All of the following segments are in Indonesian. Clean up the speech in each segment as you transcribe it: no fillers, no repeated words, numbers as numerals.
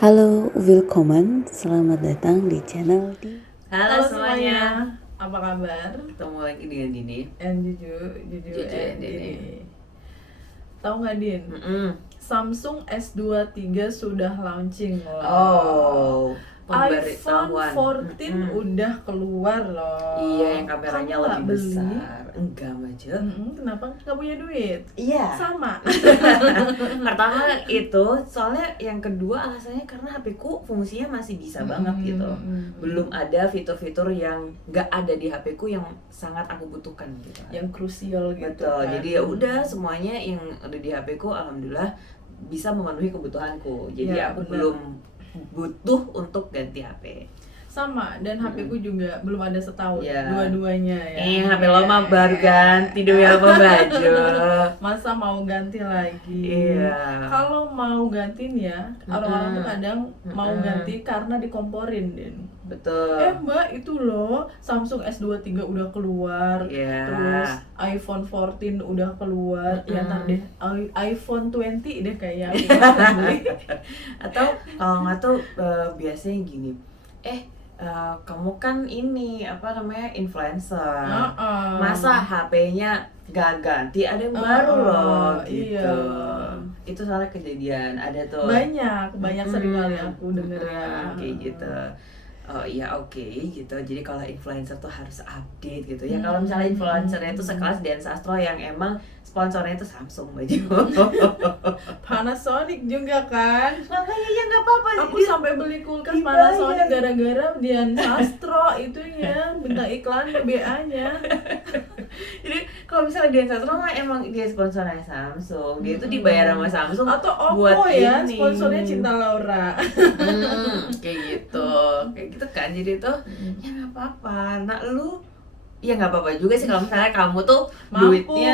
Halo, willkommen. Selamat datang di channel di Halo semuanya, apa kabar? Ketemu lagi dengan Dini. Jujur and Dini. Tahu nggak Din? Samsung S23 sudah launching loh. Oh, iPhone pemberitahuan. 14 udah keluar loh. Iya, yang kameranya Kamu nggak lebih beli? besar. Enggak, Maja. Kenapa nggak punya duit? Iya. Sama. Pertama itu, soalnya yang kedua alasannya karena HP-ku fungsinya masih bisa banget gitu. Belum ada fitur-fitur yang nggak ada di HP-ku yang sangat aku butuhkan gitu. Yang krusial gitu. Betul. kan. Jadi ya udah semuanya yang ada di HP-ku alhamdulillah bisa memenuhi kebutuhanku. Jadi Ya, aku benar. belum butuh untuk ganti HP. Sama, dan HP ku juga belum ada setahun, Iya. dua-duanya ya. HP lama baru ganti demi apa baju. Masa mau ganti lagi? Iya. Kalau mau gantiin ya, orang-orang tuh kadang mau ganti karena dikomporin, Din. Betul. Mbak, itu loh Samsung S23 udah keluar, Iya. terus iPhone 14 udah keluar, ya ntar deh iPhone 20 deh kayaknya aku bakal beli. Atau kalau nggak tuh biasanya gini. Kamu kan ini apa namanya influencer. Masa HP-nya gak ganti, ada yang baru loh gitu. Iya. Itu soalnya kejadian, ada tuh. Banyak sering kali aku denger ya. Kayak gitu. Oh iya oke gitu. Jadi kalau influencer tuh harus update gitu ya. Kalau misalnya influencernya itu sekelas Dian Sastro yang emang sponsornya itu Samsung baju. Panasonic juga kan. Makanya ya nggak apa-apa. Aku sampai beli kulkas Dibayar. Panasonic gara-gara Dian Sastro itunya bintang iklan BA-nya. Jadi kalau misalnya Dian Sastro mah emang dia sponsornya Samsung. Dia itu dibayar sama Samsung Atau Oppo buat ya, ini. sponsornya Cinta Laura. Kayak gitu. Kayak gitu kan. Jadi tuh ya nggak apa-apa. Nah lu ya nggak apa-apa juga sih kalau misalnya kamu tuh Mampu, duitnya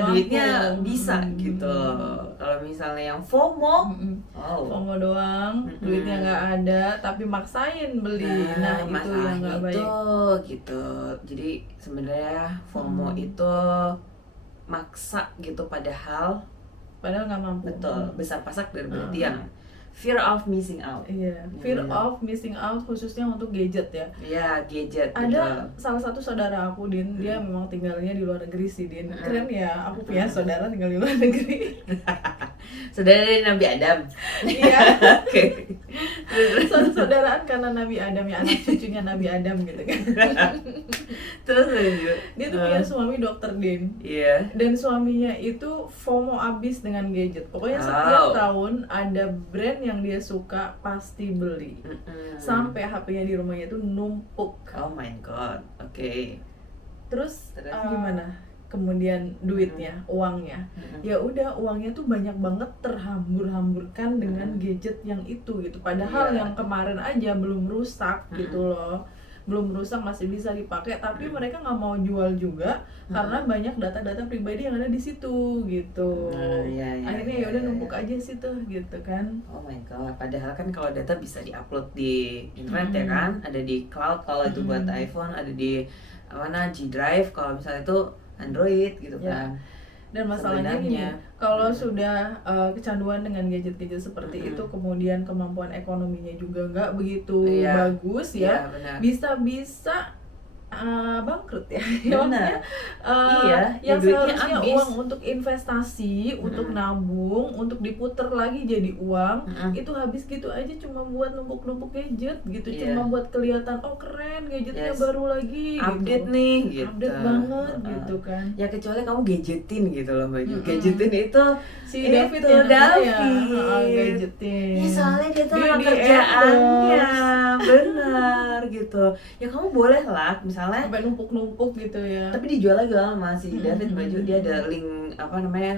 mampu. bisa gitu. Kalau misalnya yang FOMO, FOMO doang, duitnya nggak ada, tapi maksain beli. Nah itu yang masalahnya nggak baik. itu gitu. Jadi sebenarnya FOMO itu maksa gitu padahal Padahal nggak mampu. betul besar pasak dari berarti yang fear of missing out. Iya, fear of missing out khususnya untuk gadget ya. Ya gadget. Ada salah satu saudara aku, Din, dia memang tinggalnya di luar negeri sih, Din. Keren ya, aku punya saudara tinggal di luar negeri. Saudara dari Nabi Adam. Iya, Oke. saudaraan karena Nabi Adam ya, anak cucunya Nabi Adam gitu kan. Terus lanjut. Dia tuh punya suami dokter, Din. Iya. Dan suaminya itu FOMO abis dengan gadget. Pokoknya setiap tahun ada brand yang dia suka pasti beli. Sampai HP-nya di rumahnya itu numpuk. Oh my god. Oke. Terus Terus? gimana? Kemudian duitnya, uangnya. Ya udah, uangnya tuh banyak banget terhambur-hamburkan dengan gadget yang itu gitu. Padahal Iya. yang kemarin aja belum rusak gitu loh. Belum rusak, masih bisa dipakai, tapi mereka nggak mau jual juga karena banyak data-data pribadi yang ada di situ gitu. Iya, Akhirnya ya udah numpuk aja sih tuh gitu kan. Oh my god, padahal kan kalau data bisa diupload di internet ya kan, ada di cloud kalau itu buat iPhone, ada di mana G Drive kalau misalnya itu Android gitu Ya. kan. Dan masalahnya gini, Sebenarnya. kalau sudah kecanduan dengan gadget-gadget seperti itu, kemudian kemampuan ekonominya juga nggak begitu Iya. bagus ya, Iya, benar. bisa-bisa bangkrut ya. Benar. Iya, ya yang duitnya seharusnya habis. uang untuk investasi, untuk nabung, untuk diputer lagi jadi uang, itu habis gitu aja cuma buat numpuk-numpuk gadget gitu, Iya. cuma buat kelihatan oh keren gadgetnya Yes. baru lagi, Update gitu. nih gitu. Update banget gitu kan. Ya kecuali kamu gadgetin gitu loh baju. Gadgetin itu Si David ya namanya ya, gadgetin. Ya soalnya dia tuh Dia emang di kerjaannya endorse. benar gitu. Ya kamu boleh lah misalnya Sampai numpuk-numpuk gitu ya. tapi dijual lagi sama si David baju, dia ada link apa namanya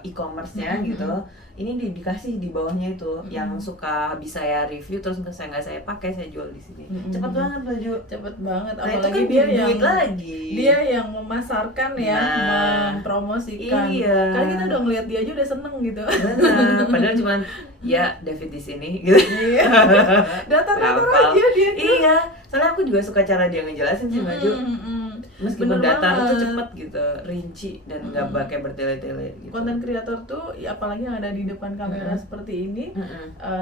e-commerce-nya gitu. Ini dikasih di bawahnya itu yang suka bisa saya review terus saya nggak saya pakai, saya jual di sini. Cepat banget baju. Cepet banget, Nah, itu apalagi kan dia duit yang lagi. dia yang memasarkan ya, Nah, mempromosikan. iya. Karena kita udah ngeliat dia aja udah seneng gitu. Benar, padahal cuman ya David di sini gitu. Iya. Datar-datar Hafal. aja dia. Iya, soalnya aku juga suka cara dia ngejelasin sih baju. meskipun Bener datar banget. tuh cepet gitu, rinci dan nggak pakai bertele-tele gitu. Konten kreator tuh ya apalagi yang ada di depan kamera seperti ini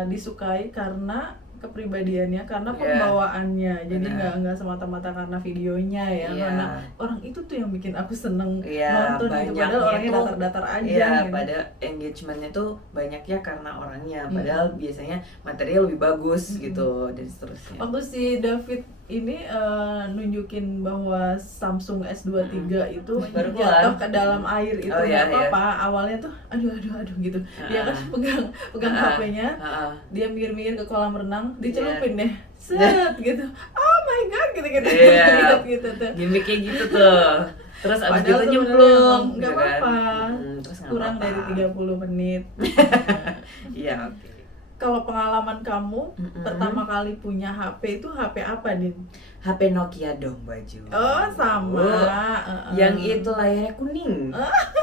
disukai karena kepribadiannya, karena pembawaannya. Jadi nggak semata-mata karena videonya ya, karena orang itu tuh yang bikin aku seneng nonton gitu. Padahal orangnya datar-datar aja gitu. Pada engagementnya tuh banyaknya karena orangnya, padahal biasanya material lebih bagus gitu dan seterusnya. Waktu si David ini nunjukin bahwa Samsung S23 itu baru jatuh ke dalam air itu iya, apa-apa. Awalnya tuh aduh gitu. Dia kan pegang HP-nya, dia mikir-mikir ke kolam renang, dicelupin deh. Set gitu. Oh my god gitu. Gitu tuh. Gimik kayak gitu tuh. Terus abis Padahal itu nyemplung, nggak apa-apa. Terus Kurang dari 30 menit. Iya, oke. Kalau pengalaman kamu pertama kali punya HP itu HP apa, Din? HP Nokia dong, Baju. Oh, sama. Yang itu layarnya kuning.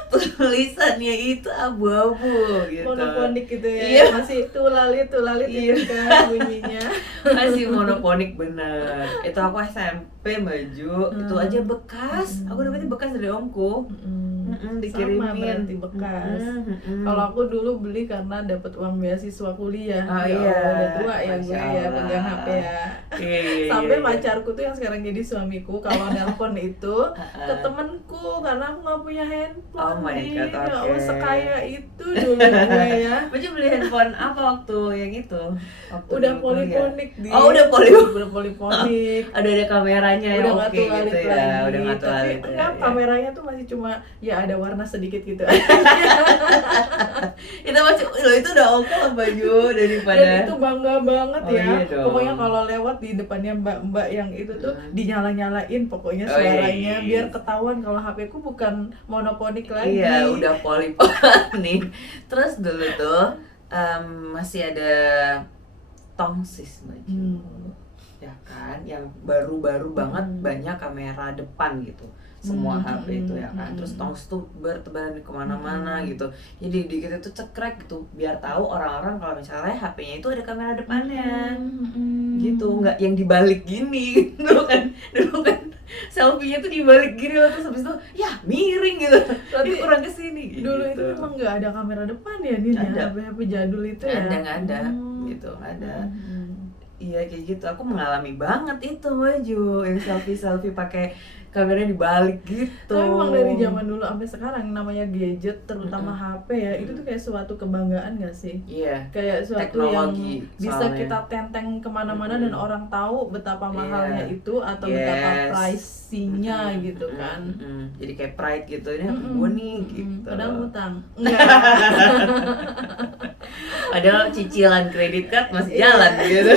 Tulisannya itu abu-abu gitu. Monoponik gitu ya. Iya. Masih tulalit itu kan bunyinya. Masih monoponik bener. Itu aku SMP, Baju. Itu aja bekas. Aku dapetnya bekas dari omku. Dikirimin. Sama berarti bekas. Kalau aku dulu beli karena dapat uang beasiswa kuliah. Oh, Ya iya. Allah, udah tua ya gue Masya ya Allah. pegang HP ya. Iya. Sampai pacarku tuh yang sekarang jadi suamiku kalau nelpon itu ke temenku karena aku nggak punya handphone. Oh my God, Ya Allah, oke. sekaya itu dulu gue ya. Baju beli handphone apa waktu yang itu? Waktu Udah di kuliah? poliponik di. Oh, udah poliponik. Udah poliponik. Ada kameranya Udah yang nggak oke tualit gitu ya. lagi. Udah nggak Tapi tualit ya, enggak, ya. kameranya tuh masih cuma ya ada warna sedikit gitu. Itu masih loh, itu udah oke loh, Baju daripada. Dan itu bangga banget Oh, ya. iya dong. Pokoknya kalau lewat di depannya mbak-mbak yang itu tuh dinyala-nyalain pokoknya Oh, iya. suaranya biar ketahuan kalau HP ku bukan monoponik lagi. Iya, udah poliponik. Terus dulu tuh masih ada tongsis, Baju. Ya kan, yang baru-baru banget banyak kamera depan gitu. Semua HP itu ya kan, terus tongs tuh bertebaran di kemana-mana gitu. Jadi dikit itu cekrek gitu, biar tahu orang-orang kalau misalnya HP-nya itu ada kamera depannya. Gitu, nggak yang dibalik gini. Dulu kan selfie-nya tuh dibalik gini loh, terus habis itu ya miring gitu. Berarti kurang kesini gitu. Dulu itu memang nggak ada kamera depan ya, Din, ya? Ada. HP jadul itu ya. Nggak ada gitu, nggak ada. Iya kayak gitu, aku mengalami banget itu, Baju yang selfie pakai kamera dibalik gitu. Tapi memang dari zaman dulu sampai sekarang namanya gadget, terutama HP ya, itu tuh kayak suatu kebanggaan gak sih? Iya. Kayak suatu Teknologi, yang bisa soalnya. kita tenteng kemana-mana dan orang tahu betapa mahalnya itu atau betapa Yes. pricey-nya gitu kan. Jadi kayak pride gitu, ini HP gue nih gitu. Padahal hutang. Enggak. Padahal cicilan kredit card masih jalan gitu.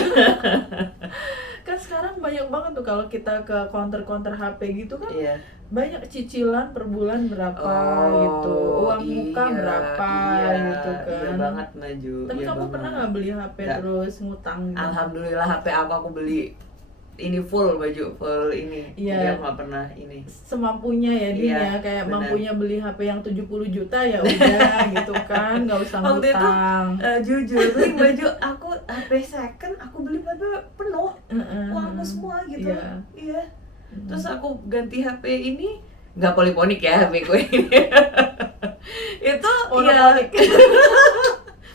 Kan sekarang banyak banget tuh kalau kita ke counter-counter HP gitu kan, Iya. banyak cicilan per bulan berapa gitu, uang muka berapa gitu kan. Iya banget, Maju. Tapi iya kamu banget. pernah nggak beli HP Nggak. terus ngutang gitu? Alhamdulillah HP aku beli ini full, Baju full ini. Iya. Jadi aku nggak pernah ini. Semampunya ya dia Iya, kayak benar. mampunya beli HP yang 70 juta ya udah gitu kan, nggak usah Waktu itu ngutang. jujur beli baju aku HP second, aku beli HP penuh uangku semua gitu. Iya. Iya. Terus aku ganti HP ini nggak poliponik ya HP gue ini. Itu Monoponik. ya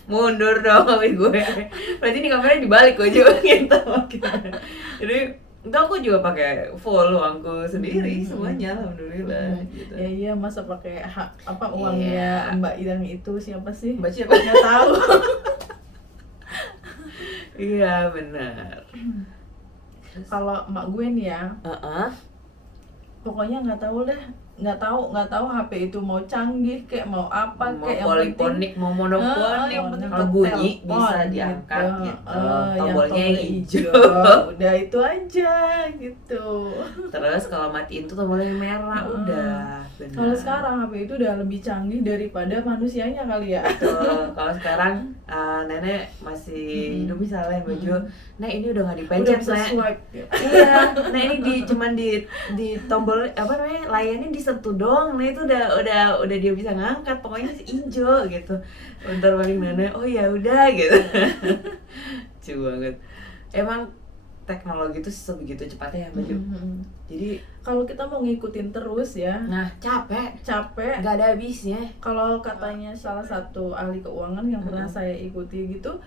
mundur dong HP gue. Berarti ini kameranya dibalik gue juga gitu. Jadi itu aku juga pakai full uangku sendiri semuanya, alhamdulillah. Gitu. Ya iya, masa pakai uangnya Iya. Mbak yang itu siapa sih? Mbak siapa? Nggak tahu. Iya benar. Kalau emak gue nih ya, pokoknya nggak tahu HP itu mau canggih kayak mau apa Mau kayak yang poliponik, mau monoponik, yang penting kalau bunyi bisa diangkat gitu. Tombolnya yang hijau. Udah itu aja gitu. Terus kalau matiin tuh tombolnya yang merah, udah. Benar. Kalau sekarang HP itu udah lebih canggih daripada manusianya kali ya. Betul. Kalau sekarang nenek masih hidup misalnya Baju, nah ini udah nggak dipencet, Udah bisa Nek. swipe. Iya, nah ini cuman di tombol apa namanya, layarnya disentuh doang, nah itu udah dia bisa ngangkat, pokoknya hijau gitu. Bentar paling nenek, oh ya udah gitu. Lucu banget. Emang teknologi itu sebegitu cepatnya ya Baju. Jadi kalau kita mau ngikutin terus ya, nah capek, capek. nggak ada habisnya. Kalau katanya salah satu ahli keuangan yang pernah saya ikuti gitu,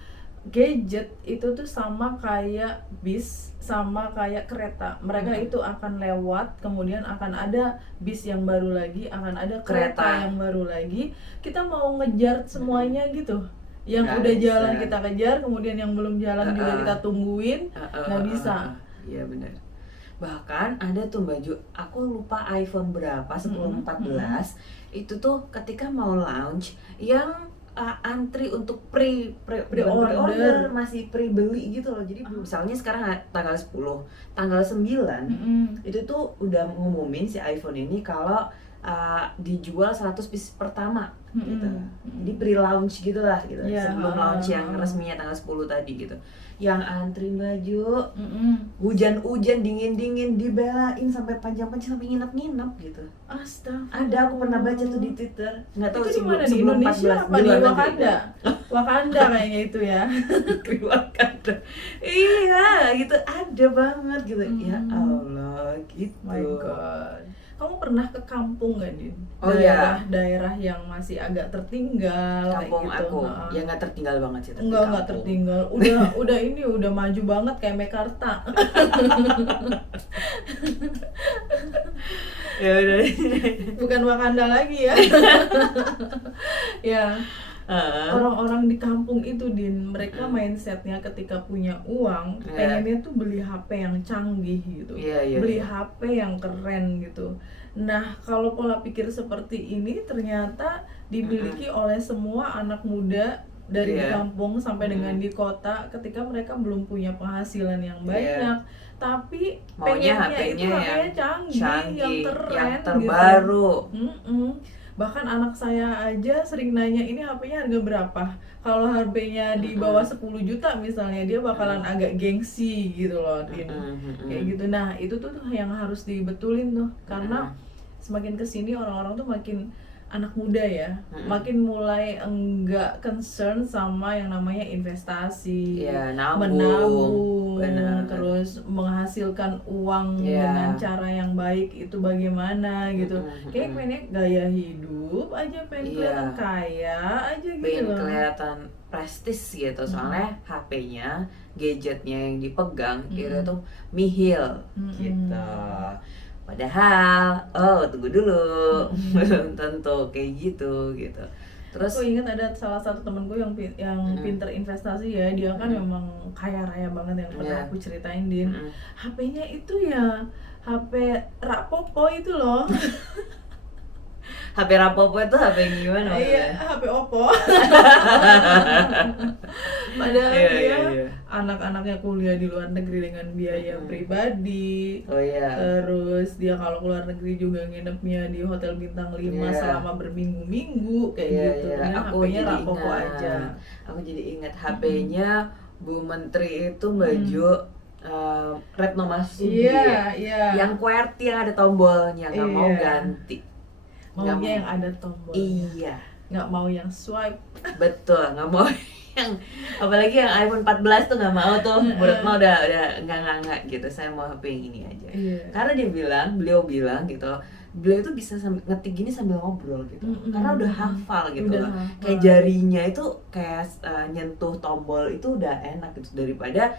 gadget itu tuh sama kayak bis, sama kayak kereta. Mereka itu akan lewat, kemudian akan ada bis yang baru lagi, akan ada kereta yang baru lagi. Kita mau ngejar semuanya gitu. Yang Nggak udah bisa. jalan kita kejar, kemudian yang belum jalan juga kita tungguin, nggak bisa. Iya benar. Bahkan ada tuh Baju, aku lupa iPhone berapa, 10 14 itu tuh ketika mau launch yang antri untuk pre-order, masih pre-beli gitu loh. Jadi misalnya sekarang tanggal 10, tanggal 9 itu tuh udah ngumumin si iPhone ini kalau dijual 100 piece pertama gitu. Jadi pre-launch gitu lah gitu. Sebelum launch yang resminya tanggal 10 tadi gitu. Yang antri Baju, hujan-hujan, dingin-dingin, dibelain sampai panjang-panjang, sampai nginep-nginep gitu. Astaga. Ada, aku pernah baca tuh di Twitter. Nggak tahu itu di mana, di Indonesia apa di Wakanda? Wakanda kayaknya itu ya. Di Wakanda. Iya, gitu ada banget gitu. Ya Allah, gitu. My God. Kamu pernah ke kampung nggak, Din? Oh iya. Daerah yang masih agak tertinggal Kampung kayak gitu. aku, ya nggak tertinggal banget sih. Tapi Nggak kampung. tertinggal. Udah maju banget kayak Mekarta. Ya udah. Bukan Wakanda lagi ya. Ya. Orang-orang di kampung itu, Din, mereka mindsetnya ketika punya uang, pengennya tuh beli HP yang canggih gitu, beli HP yang keren gitu. Nah, kalau pola pikir seperti ini ternyata dimiliki oleh semua anak muda dari kampung sampai dengan di kota, ketika mereka belum punya penghasilan yang banyak, tapi pengennya itu HP-nya canggih, yang keren, yang terbaru. Gitu. Bahkan anak saya aja sering nanya, ini HP-nya harga berapa? Kalau HP-nya di bawah 10 juta misalnya, dia bakalan agak gengsi gitu loh, Din. Kayak gitu. Nah, itu tuh yang harus dibetulin tuh. Karena semakin kesini orang-orang tuh makin anak muda ya, makin mulai enggak concern sama yang namanya investasi, menabung, terus menghasilkan uang dengan cara yang baik itu bagaimana gitu. Kayak pengen gaya hidup aja, pengen kelihatan kaya aja gitu. Pengen kelihatan prestis gitu, soalnya HP-nya, gadgetnya yang dipegang itu tuh nihil gitu. Padahal, tunggu dulu, belum tentu kayak gitu. Terus aku ingat ada salah satu temenku yang pinter investasi ya, dia kan memang kaya raya banget yang pernah aku ceritain, Din. HP-nya itu ya HP Rapopo itu loh. HP Rapopo itu HP yang gimana? Iya, HP Oppo. Padahal dia anak-anaknya kuliah di luar negeri dengan biaya pribadi. Terus dia kalau keluar negeri juga nginepnya di hotel bintang 5 selama berminggu-minggu kayak gitu. Dan HP-nya Rapopo aja. Aku jadi ingat HP-nya Bu Menteri itu Baju Retno Marsudi yang QWERTY yang ada tombolnya, nggak mau ganti. Maunya yang ada tombolnya. Iya. Nggak mau yang swipe. Betul, nggak mau yang, apalagi yang iPhone 14 tuh nggak mau tuh. Bu Retno udah nggak gitu. Saya mau HP yang ini aja. Karena beliau bilang gitu, beliau itu bisa ngetik gini sambil ngobrol gitu, karena udah hafal gitu loh. Kayak jarinya itu kayak nyentuh tombol itu udah enak gitu, daripada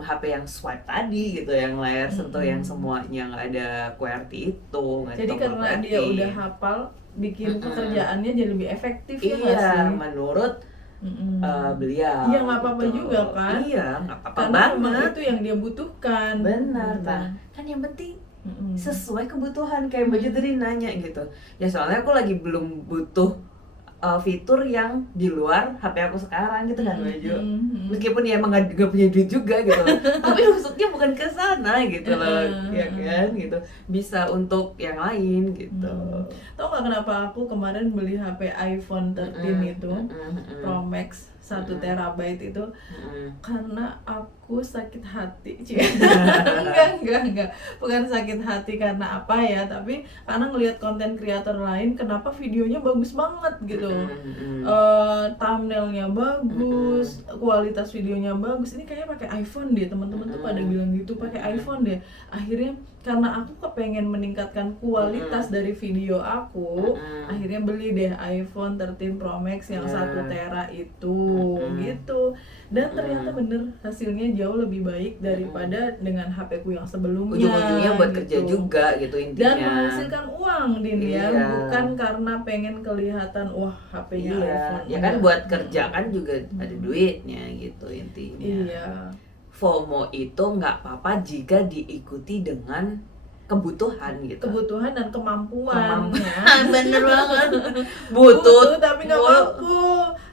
HP yang swipe tadi gitu, yang layar sentuh yang semuanya nggak ada QWERTY itu. Jadi karena dia udah hafal, bikin pekerjaannya jadi lebih efektif ya nggak sih? Menurut beliau. Iya, nggak apa-apa gitu. juga kan? Iya, nggak apa-apa karena banget. Itu yang dia butuhkan. Benar, kan yang penting sesuai kebutuhan. Kayak Baju tadi nanya gitu ya, soalnya aku lagi belum butuh fitur yang di luar HP aku sekarang gitu kan Baju. Meskipun ya emang gak punya duit juga gitu loh. Tapi maksudnya bukan ke sana gitu loh, ya kan gitu, bisa untuk yang lain gitu. Tau gak kenapa aku kemarin beli HP iPhone 13 itu Pro Max 1 terabyte itu Mm-mm. karena aku sakit hati. Enggak, bukan sakit hati karena apa ya, tapi karena ngelihat konten kreator lain kenapa videonya bagus banget gitu. Mm-mm. Thumbnailnya bagus, kualitas videonya bagus. Ini kayaknya pakai iPhone deh, teman-teman tuh pada bilang gitu, pakai iPhone deh. Akhirnya karena aku kepengen meningkatkan kualitas dari video aku, akhirnya beli deh iPhone 13 Pro Max yang 1 tera itu gitu. Dan ternyata bener hasilnya jauh lebih baik daripada dengan HP ku yang sebelumnya. Ujung-ujungnya buat gitu. kerja juga gitu intinya. Dan menghasilkan uang, Din ya, Iya. bukan karena pengen kelihatan wah HP-nya Iya, iPhone. ya kan Enggak. buat kerja kan juga ada duitnya gitu intinya. Iya. FOMO itu nggak apa-apa jika diikuti dengan kebutuhan gitu. Kebutuhan dan kemampuan ya. Bener banget. Butuh tapi nggak butuh. mampu.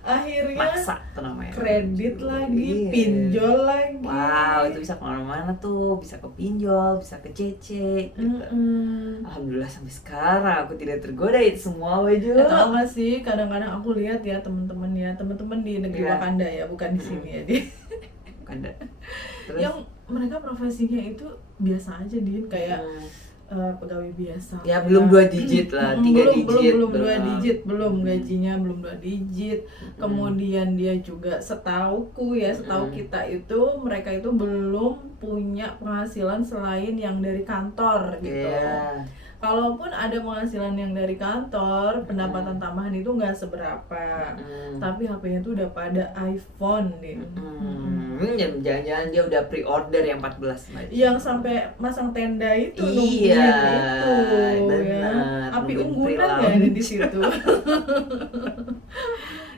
Akhirnya Maksa tuh namanya. kredit lagi, Iya. pinjol lagi. Wow, itu bisa kemana-mana tuh, bisa ke pinjol, bisa ke CC gitu. Alhamdulillah sampai sekarang aku tidak tergoda itu semua baju. Tau gak sih, kadang-kadang aku lihat ya teman-teman di negeri Iya. Wakanda ya, bukan di sini ya, di Bukan dah. Terus yang mereka profesinya itu biasa aja, Din, kayak pegawai biasa. ya belum 2 digit lah, 3 digit. belum 2 digit, belum gajinya belum 2 digit. Kemudian dia juga setauku ya, setahu kita itu mereka itu belum punya penghasilan selain yang dari kantor gitu. Iya. Kalaupun ada penghasilan yang dari kantor, pendapatan tambahan itu nggak seberapa. Tapi HP-nya tuh udah pada iPhone, Din. Jangan-jangan dia udah pre-order yang 14 aja. Yang sampai masang tenda itu, Iya, nungguin itu benar. ya. Api Nungguin unggunan pre-launch. nggak ada di situ.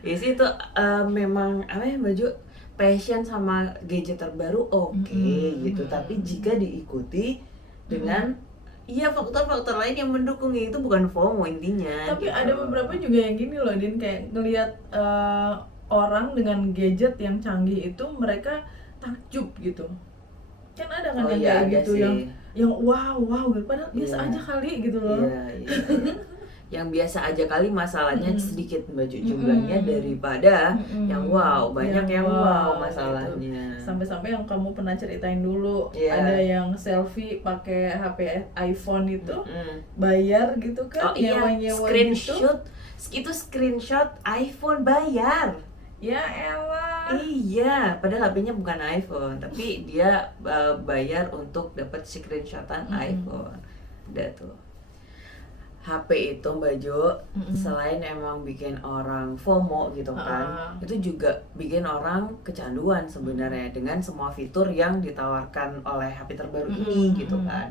Ya sih itu memang apa ya baju passion sama gadget terbaru oke gitu. Tapi jika diikuti dengan iya faktor-faktor lain yang mendukung itu bukan FOMO intinya. Tapi gitu. ada beberapa juga yang gini loh, Din, kayak ngelihat orang dengan gadget yang canggih itu mereka takjub gitu. Kan ada kan Oh, yang iya, kayak ada gitu sih. yang wow gitu, padahal biasa Iya. aja kali gitu loh. Iya. Yang biasa aja kali masalahnya sedikit baju jumlahnya daripada yang wow, banyak yang wow gitu. masalahnya. Sampai-sampai yang kamu pernah ceritain dulu, Iya. ada yang selfie pakai HP iPhone itu bayar gitu kan, Oh iya, nyewa-nyewa screenshot gitu. itu screenshot iPhone bayar. Ya elah. Iya, padahal HP-nya bukan iPhone, tapi dia bayar untuk dapat screenshotan iPhone. Udah tuh. HP itu baju selain emang bikin orang FOMO gitu kan, itu juga bikin orang kecanduan sebenarnya dengan semua fitur yang ditawarkan oleh HP terbaru ini gitu kan.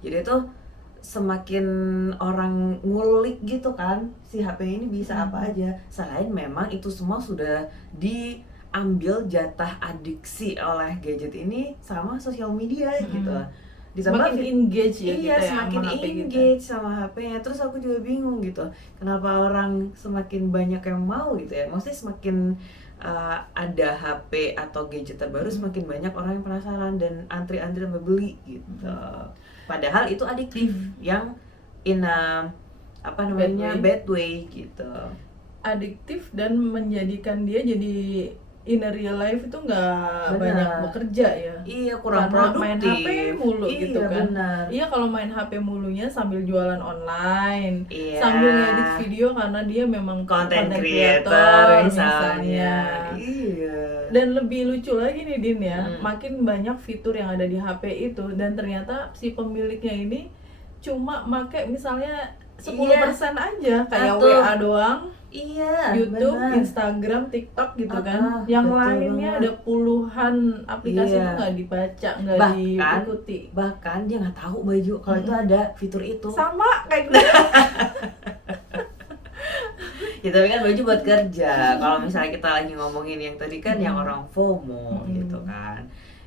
Jadi tuh semakin orang ngulik gitu kan si HP ini bisa apa aja, selain memang itu semua sudah diambil jatah adiksi oleh gadget ini sama sosial media gitu. Ditambah Semakin engage ya iya, kita ya semakin sama HP kita. engage sama HP-nya. Terus aku juga bingung gitu, kenapa orang semakin banyak yang mau gitu ya. Maksudnya semakin ada HP atau gadget terbaru, semakin banyak orang yang penasaran dan antri-antri sampai beli gitu. Padahal itu adiktif yang in a apa namanya bad way gitu. Adiktif dan menjadikan dia jadi in a real life itu nggak Benar. banyak bekerja ya. Iya, kurang Karena produktif. main HP mulu Iya, gitu kan. benar. Iya, kalau main HP mulunya sambil jualan online, Iya. sambil ngedit video karena dia memang Content content creator misalnya. Iya. Dan lebih lucu lagi nih, Din ya, makin banyak fitur yang ada di HP itu dan ternyata si pemiliknya ini cuma make misalnya 10% aja, kayak Atau WA doang, Iya, YouTube, benar. Instagram, TikTok gitu kan. Yang betul lainnya banget. ada puluhan aplikasi Iya. itu nggak dibaca, nggak Bahkan- diikuti. Bahkan dia nggak tahu baju kalau itu ada fitur itu. Sama kayak gitu. Ya tapi kan baju buat kerja. Kalau misalnya kita lagi ngomongin yang tadi kan yang orang FOMO gitu kan.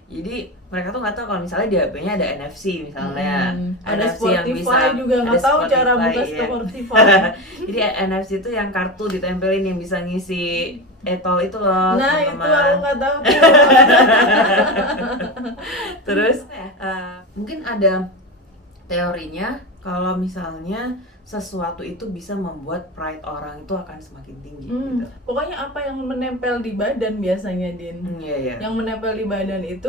Jadi mereka tuh nggak tahu kalau misalnya di HP-nya ada NFC misalnya. Ada NFC yang Spotify bisa- juga, nggak ada tahu cara Spotify, buka iya. Spotify. Jadi NFC itu yang kartu ditempelin yang bisa ngisi etol itu loh. Nah itu teman-teman. aku nggak tahu tuh. Terus mungkin ada teorinya kalau misalnya sesuatu itu bisa membuat pride orang itu akan semakin tinggi gitu. Pokoknya apa yang menempel di badan biasanya, Din. Iya. Yang menempel di badan itu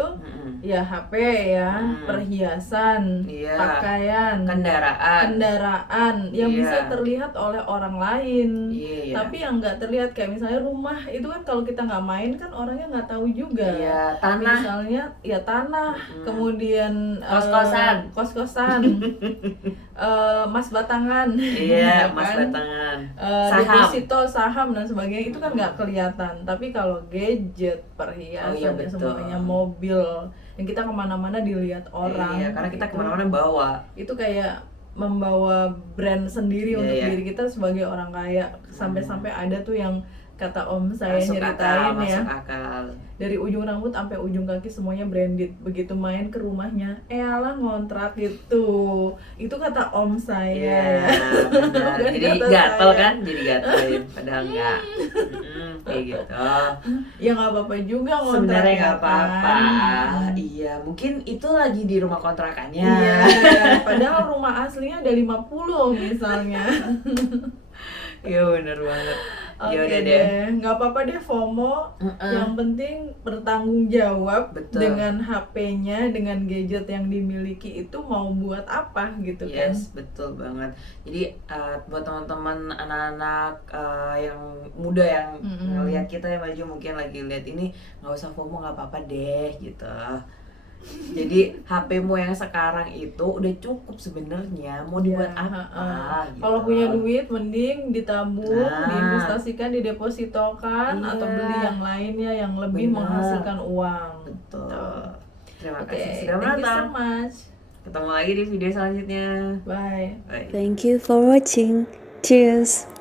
ya HP ya, perhiasan, pakaian, kendaraan yang bisa terlihat oleh orang lain. Tapi yang nggak terlihat kayak misalnya rumah itu kan kalau kita nggak main kan orangnya nggak tahu juga. Tanah. Misalnya ya tanah, kemudian kos-kosan, mas batangan. Iya, kan? mas batangan. Deposito, saham dan sebagainya itu kan nggak kelihatan. Tapi kalau gadget, perhiasan, dan semuanya, mobil, yang kita kemana-mana dilihat orang. Iya, karena kita kemana-mana bawa. Itu kayak membawa brand sendiri untuk diri kita sebagai orang kaya. Sampai-sampai ada tuh yang kata om saya nyeritain ya, dari ujung rambut sampai ujung kaki semuanya branded. Begitu main ke rumahnya, alah ngontrak gitu. Itu kata om saya. Jadi gatel kan, jadi gatel padahal enggak. Kayak gitu. Ya nggak apa-apa juga ngontrak. Sebenarnya nggak apa-apa. Iya, mungkin itu lagi di rumah kontrakannya. Iya, padahal rumah aslinya ada 50 misalnya. Iya bener banget. Oke deh, nggak apa-apa deh FOMO. Yang penting bertanggung jawab dengan HP-nya, dengan gadget yang dimiliki itu mau buat apa gitu kan? Yes, betul banget. Jadi buat teman-teman anak-anak yang muda yang ngeliat kita yang maju mungkin lagi lihat ini, nggak usah FOMO, nggak apa-apa deh gitu. Jadi HP-mu yang sekarang itu udah cukup sebenarnya, mau dibuat apa? Gitu. Kalau punya duit mending ditabung, diinvestasikan, didepositokan, atau beli yang lainnya yang lebih menghasilkan uang. Betul. Terima kasih sudah menonton. Thank you so much. Ketemu lagi di video selanjutnya. Bye. Thank you for watching. Cheers.